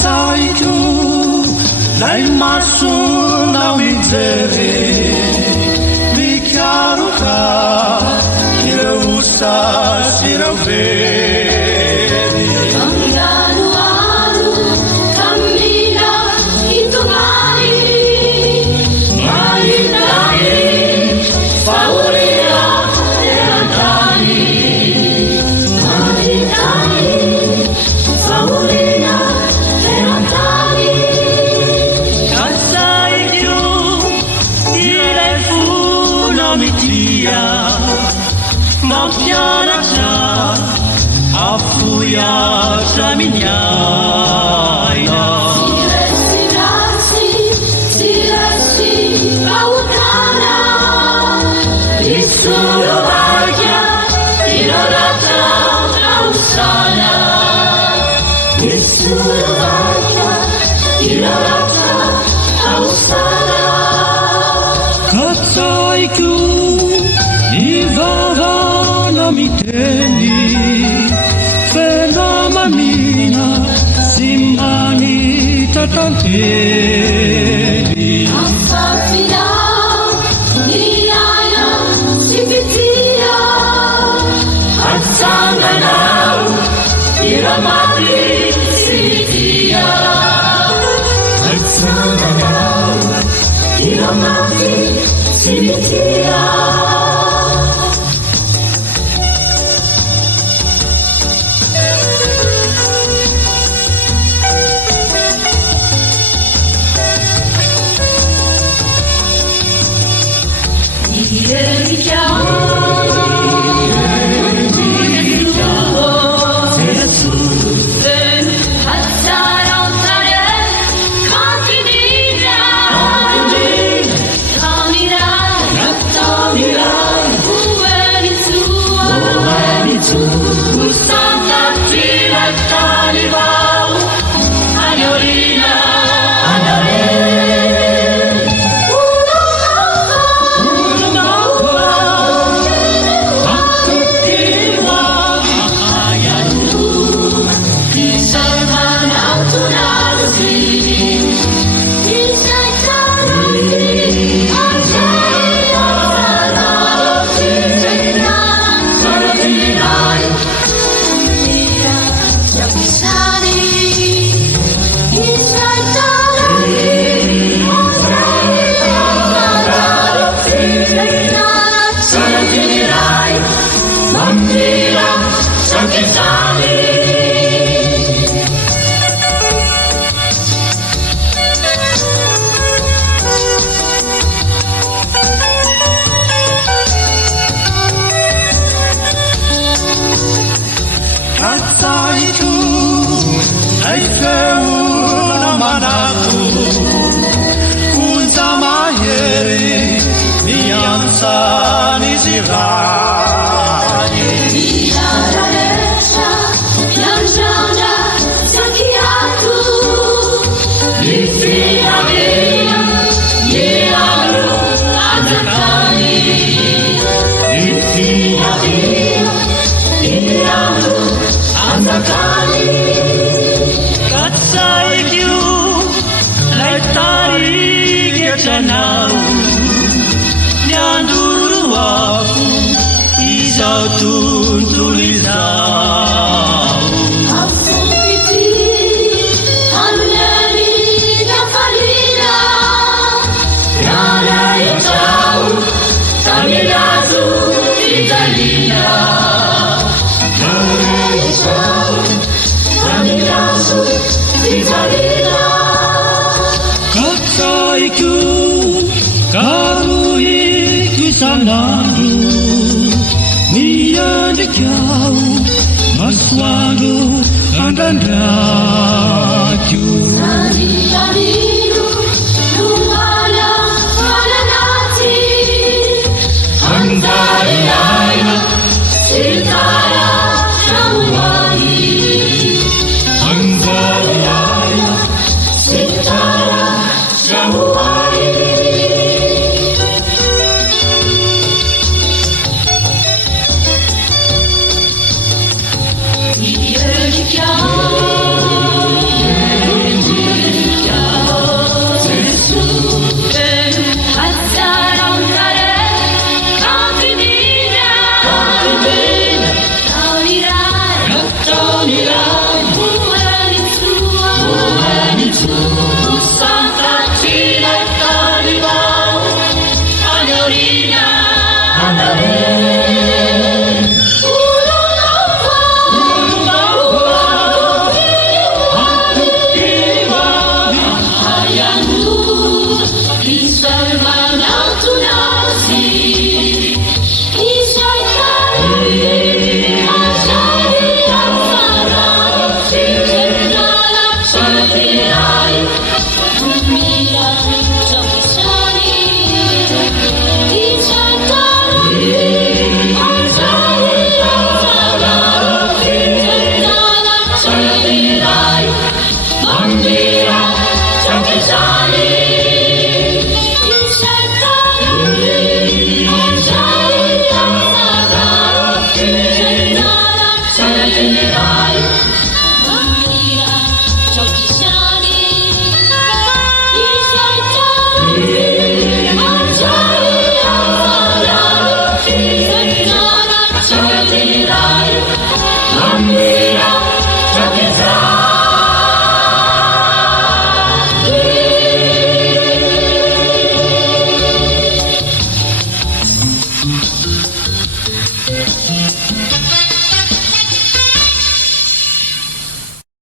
Sai tu, dai masso na miseria, mi chiaro che io usa si rovvedi. Cammino, cammina in domani, maritani, favorirà le lontani, maritani, favorirà. Ma piana già affuia già mignaina. Silessi, pautana, il solo vaglia, irorata, trausana. Il solo vaglia, irorata, trausana. Cazzai tu, mi tendi, fenomena, simmanita tantedi. Affafina, niriana, sipitia, azzanganau, iramati, sipitia. Azzanganau, iramati, sipitia. Cazzai tu, hai una manatu, un zamaieri, mi anzani si ragni. Via Rareccia, piangiana, sacchiato, il fila via, mirano, azzacani. Il fila via, mirano, azzacani. Cazzai tu, l'hai tari che c'è nau, nyanduru aku, isau tuntulizau. Affupiti, anneli da farina, rara e ciao, tamilasu, italina. Rara e ciao, tamilasu, italina. Cazzai tu, karui kisanadu, Mia de kau, maswadu andanda kyu.